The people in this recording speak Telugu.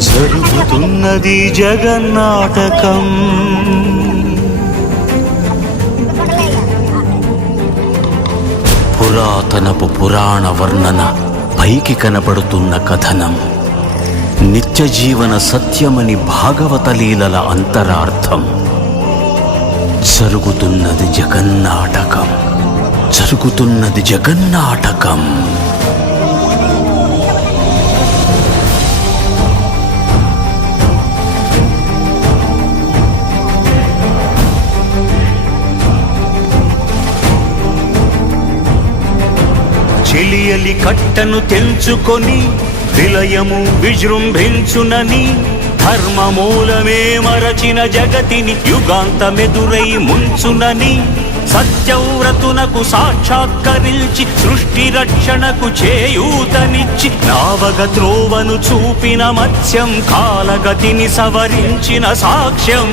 జరుగుతున్నది జగన్నాటకం. పురాతనపు పురాణ వర్ణన పైకి కనబడుతున్న కథనం. నిత్య జీవన సత్యమని భాగవత లీలల అంతరార్థం. జరుగుతున్నది జగన్నాటకం. జరుగుతున్నది జగన్నాటకం. చెలియలి కట్టను తెంచుకొని విలయము విజృంభించునని ధర్మమూలమే మరచిన జగతిని యుగాంతమెదురై ముంచునని సత్యవ్రతునకు సాక్షాత్కరించి సృష్టి రక్షణకు చేయూతనిచ్చి నావగ త్రోవను చూపిన మత్స్యం కాలగతిని సవరించిన సాక్ష్యం.